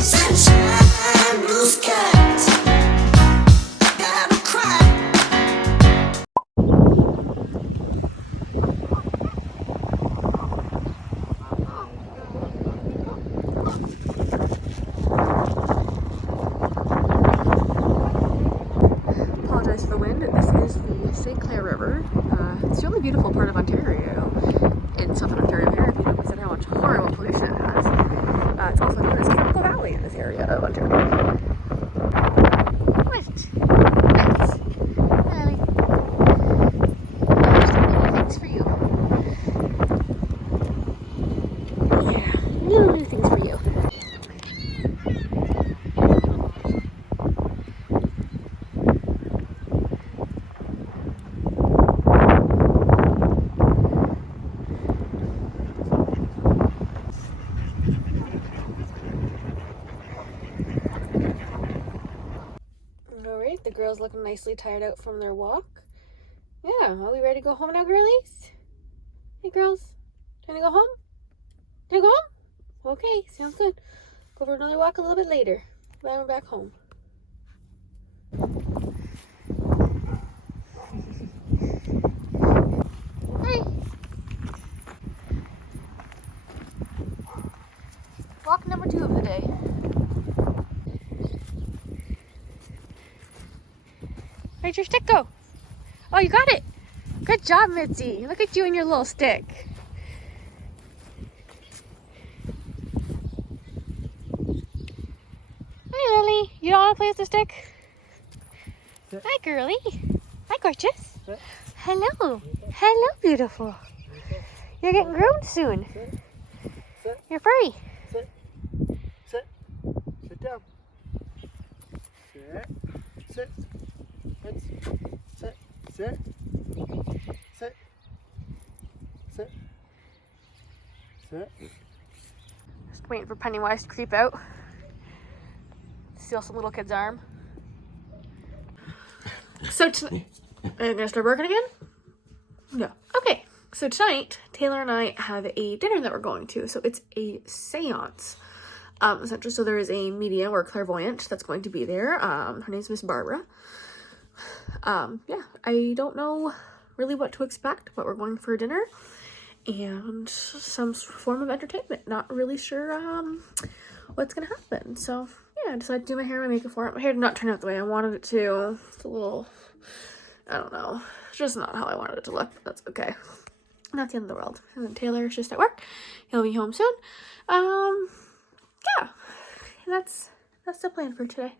Sunshine, blue skies. Gotta cry. Apologize for the wind. This is the St. Clair River. It's a really beautiful part of Ontario, in southern Ontario here, if you don't consider how much horrible pollution it has. It's also known as Chemical Valley in this area of Ontario. What? Thanks. Ellie. There's so many things for you. Yeah, little new things for you. Alright, the girls looking nicely tired out from their walk. Yeah, are we ready to go home now, girlies? Hey, girls. Time to go home? Time to go home? Okay, sounds good. Go for another walk a little bit later. Then we're back home. Hey. Walk number 2 of the day. Where'd your stick go? Oh, you got it. Good job, Mitzi. Look at you and your little stick. Hi, Lily. You don't want to play with the stick? Sit. Hi, girly. Hi, gorgeous. Sit. Hello. Hello, beautiful. You're getting groomed soon. Sit. Sit. You're furry. Sit. Sit. Sit down. Sit. Sit. Sit. Sit. Sit. Sit. Sit. Just waiting for Pennywise to creep out. Steal some little kid's arm. So tonight, are you gonna start working again? No. Okay. So tonight, Taylor and I have a dinner that we're going to. So it's a seance. Essentially, so there is a medium or clairvoyant that's going to be there. Her name's Miss Barbara. Yeah, I don't know really what to expect, but we're going for dinner and some form of entertainment. Not really sure what's gonna happen. So yeah, I decided to do my hair and my makeup for it. My hair did not turn out the way I wanted it to. It's a little, I don't know, it's just not how I wanted it to look, but that's okay. Not the end of the world. And then Taylor's just at work. He'll be home soon. Yeah, that's the plan for today.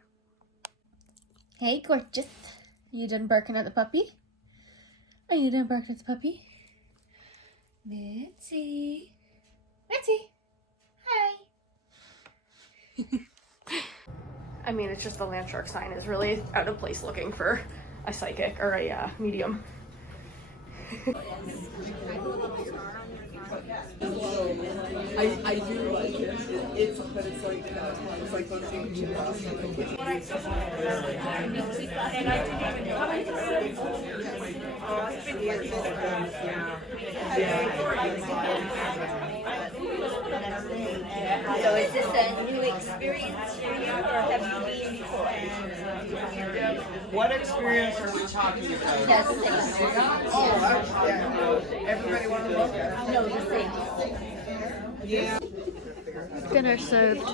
Hey, gorgeous. You done barking at the puppy? Are you done barking at the puppy? Mitzi. Mitzi. Hi. I mean, it's just the land shark sign is really out of place looking for a psychic or a medium. I do like it. It's but it's like those things. So is this a new experience for you, or have you been before? What experience are we talking about? That's the same. Oh, yeah. Everybody want to look at it? No, the same. Yeah. Dinner served.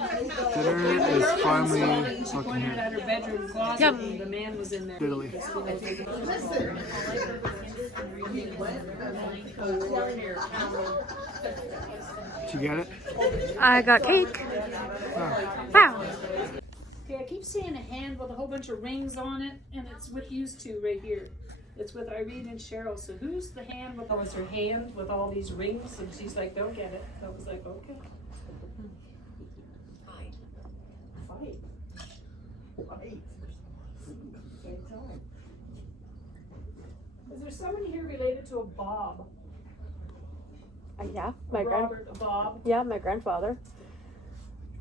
Dinner is finally looking here. At her bedroom closet, Yep. and the man was in there. Italy. Did you get it? I got cake. Oh. Wow. Okay, I keep seeing a hand with a whole bunch of rings on it, and it's with these two right here. It's with Irene and Cheryl. So who's the hand with? Oh, it's her hand with all these rings, and she's like, "Don't get it." So I was like, "Okay." Fight. Fight. Same time. Is there someone here related to a Bob? Yeah, Robert, a Bob. Yeah, my grandfather.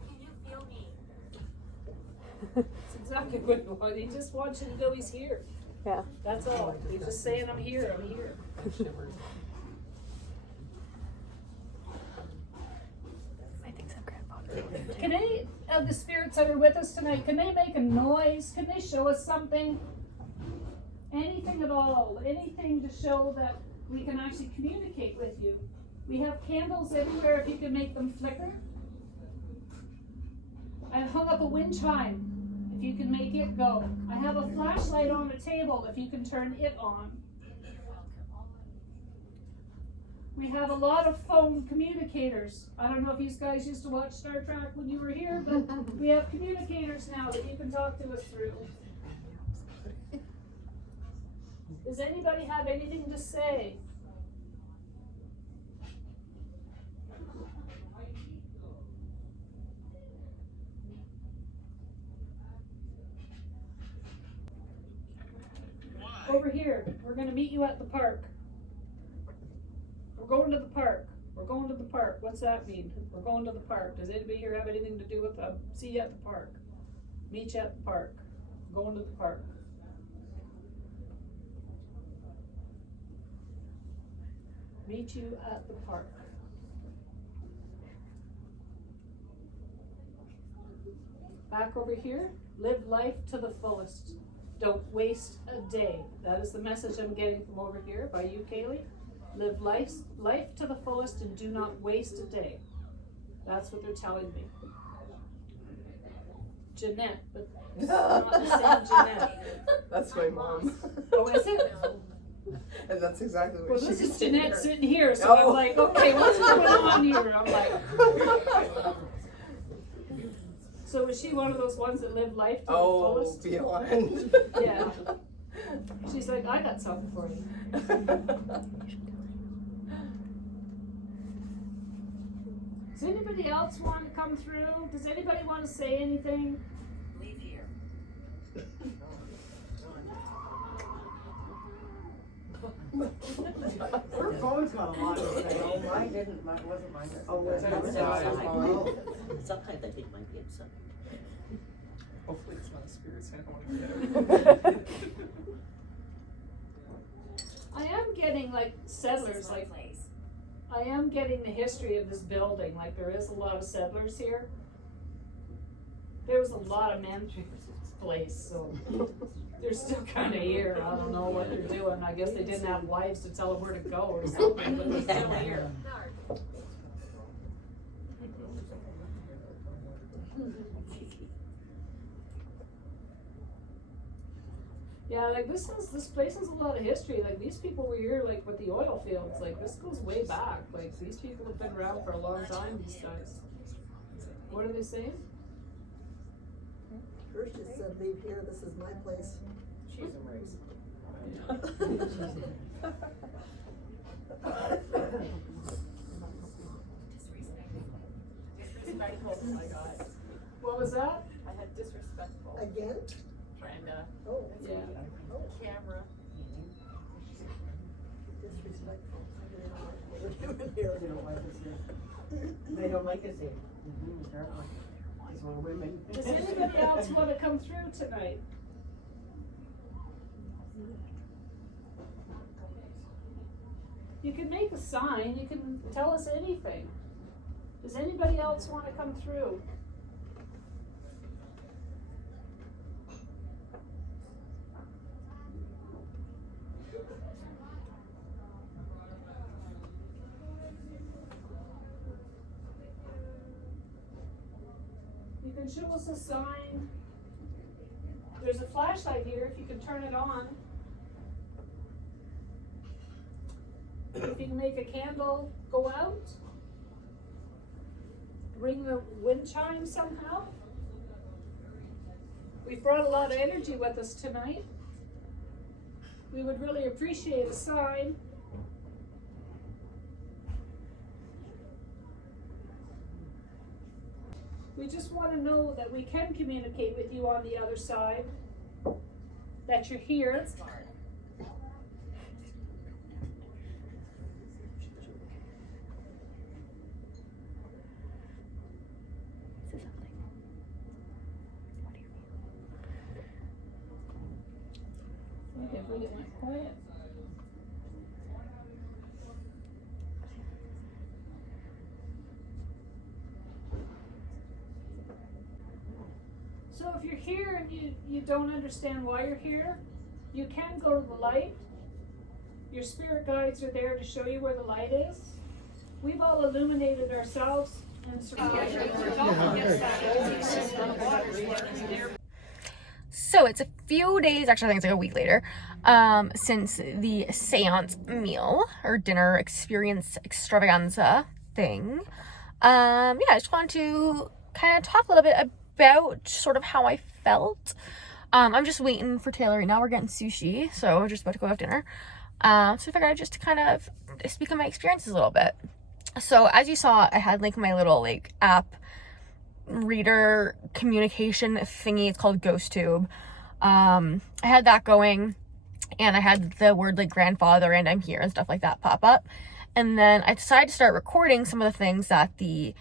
Can you feel me? That's exactly what he wants. He just wants you to know he's here. Yeah. That's all. He's just saying, "I'm here. I'm here." have the spirits that are with us tonight? Can they make a noise? Can they show us something? Anything at all. Anything to show that we can actually communicate with you. We have candles everywhere if you can make them flicker. I hung up a wind chime if you can make it go. I have a flashlight on the table if you can turn it on. We have a lot of phone communicators. I don't know if you guys used to watch Star Trek when you were here, but we have communicators now that you can talk to us through. Does anybody have anything to say? Over here, we're going to meet you at the park. We're going to the park. We're going to the park. What's that mean? We're going to the park. Does anybody here have anything to do with see you at the park? Meet you at the park. Going to the park. Meet you at the park. Back over here, live life to the fullest. Don't waste a day. That is the message I'm getting from over here by you, Kaylee. Live life to the fullest and do not waste a day. That's what they're telling me. Jeanette, but it's not the same Jeanette. That's my mom. Oh, is it? And that's exactly what Well, she this is sitting Jeanette here. sitting here, so Oh. I'm like, okay, what's going on here? I'm like, so is she one of those ones that live life to the Oh, fullest? beyond. Yeah. She's like, I got something for you. Does anybody else want to come through? Does anybody want to say anything? Leave here. Her phone's got a lot of things. Oh, mine didn't. Mine wasn't mine. Oh, was it? Oh. Sometimes I think might be upset. Hopefully it's not a spirit, so I don't want to get it. I am getting like settlers, like I am getting the history of this building. Like there is a lot of settlers here. There was a lot of men through this place, so they're still kind of here. I don't know what they're doing. I guess they didn't have wives to tell them where to go or something, but they're still here. Yeah, like this place has a lot of history. Like these people were here like with the oil fields. Like this goes way back. Like these people have been around for a long time, these guys. What are they saying? First just said, leave here, this is my place. She's embraced. Disrespectful, I got. What was that? I had disrespectful. Again? Brenda. Oh, Yeah. Camera. disrespectful. We're doing here. They don't like us here. They don't like us here. Because we're women. Does anybody else want to come through tonight? You can make a sign. You can tell us anything. Does anybody else want to come through? You can show us a sign. There's a flashlight here if you can turn it on. If you can make a candle go out. Ring the wind chime somehow. We've brought a lot of energy with us tonight. We would really appreciate a sign. We just want to know that we can communicate with you on the other side, that you're here. Okay, if we get my quiet. if you're here and you don't understand why you're here, you can go to the light. Your spirit guides are there to show you where the light is. We've all illuminated ourselves and So it's a few days, actually I think it's like a week later, since the seance meal or dinner experience extravaganza thing. I just wanted to kind of talk a little bit about sort of how I felt. I'm just waiting for Taylor right now. We're getting sushi, so we're just about to go have dinner. So I figured I'd just kind of speak on my experiences a little bit. So as you saw, I had like my little like app reader communication thingy. It's called GhostTube. I had that going, and I had the word like grandfather and I'm here and stuff like that pop up. And then I decided to start recording some of the things that the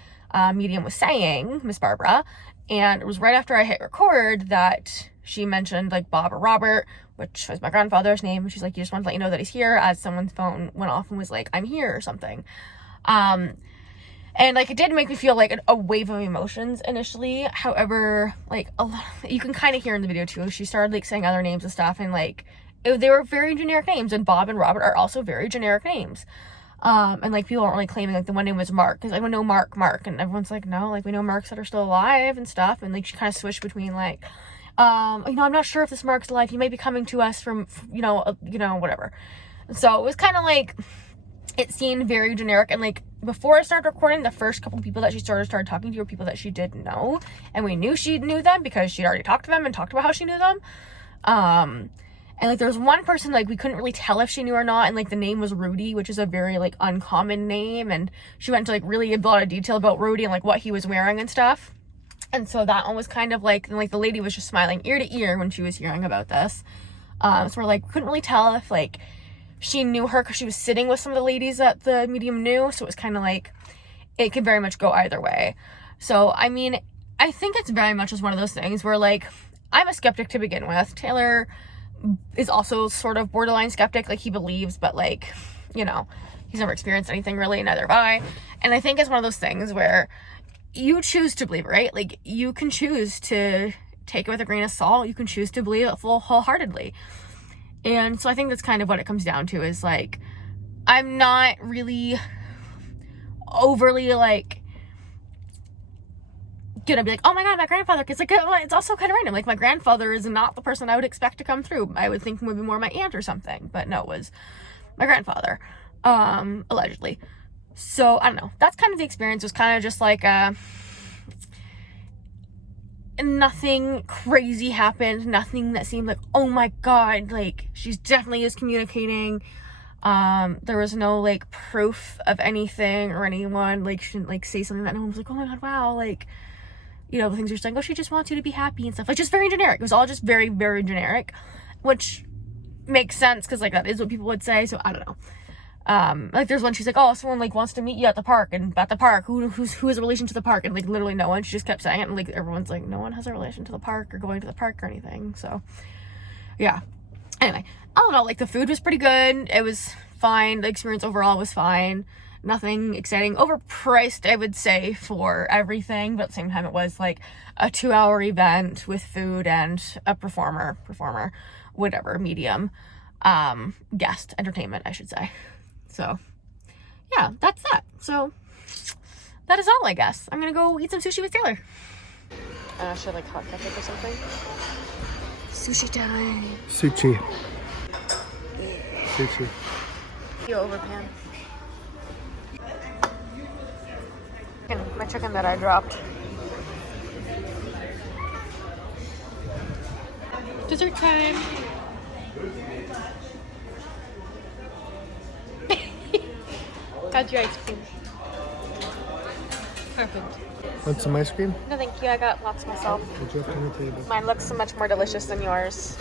medium was saying, Miss Barbara. And it was right after I hit record that she mentioned like Bob or Robert, which was my grandfather's name. She's like, you just want to let you know that he's here, as someone's phone went off and was like, I'm here or something. And like it did make me feel like a wave of emotions initially. However, like a lot, you can kind of hear in the video too, she started like saying other names and stuff, and like they were very generic names, and Bob and Robert are also very generic names. And like people aren't really claiming like the one name was Mark, because I would know Mark, and everyone's like, no, like we know Marks that are still alive and stuff. And like she kind of switched between like, I'm not sure if this Mark's alive. He may be coming to us from, whatever. So it was kind of like, it seemed very generic. And like before I started recording, the first couple people that she started talking to were people that she did know, and we knew she knew them because she'd already talked to them and talked about how she knew them. And like there was one person like we couldn't really tell if she knew or not, and like the name was Rudy, which is a very like uncommon name, and she went into like really a lot of detail about Rudy and like what he was wearing and stuff. And so that one was kind of like, and like the lady was just smiling ear to ear when she was hearing about this. So we're like, couldn't really tell if like she knew her because she was sitting with some of the ladies that the medium knew. So it was kind of like, it could very much go either way. So, I mean, I think it's very much just one of those things where like, I'm a skeptic to begin with. Taylor is also sort of borderline skeptic. Like he believes, but like, he's never experienced anything really, neither have I. And I think it's one of those things where you choose to believe, right? Like you can choose to take it with a grain of salt. You can choose to believe it wholeheartedly. And so I think that's kind of what it comes down to, is like, I'm not really overly like gonna be like, oh my god, my grandfather, because like it's also kind of random. Like my grandfather is not the person I would expect to come through. I would think maybe more my aunt or something, but no, it was my grandfather, allegedly. So I don't know, that's kind of the experience. It was kind of just like nothing crazy happened, nothing that seemed like, oh my god, like she's definitely is communicating. There was no like proof of anything or anyone like shouldn't like say something that no one was like, oh my god, wow, like the things you're saying, oh, she just wants you to be happy and stuff, like just very generic. It was all just very, very generic, which makes sense because like that is what people would say. So I don't know. Like there's one, she's like, oh, someone like wants to meet you at the park, and at the park, who has a relation to the park? And like literally no one. She just kept saying it, and like everyone's like, no one has a relation to the park or going to the park or anything. So yeah, anyway, all in all, like the food was pretty good. It was fine. The experience overall was fine. Nothing exciting, overpriced I would say for everything, but at the same time it was like a 2-hour event with food and a performer, whatever, medium, guest entertainment, I should say. So yeah, that's that. So that is all, I guess. I'm gonna go eat some sushi with Taylor. Should I like hot ketchup or something? Sushi time. Sushi. Sushi. You over pan. My chicken that I dropped. Dessert time. How's your ice cream? Perfect. Want some ice cream? No, thank you. I got lots myself. Put you up on the table. Mine looks so much more delicious than yours.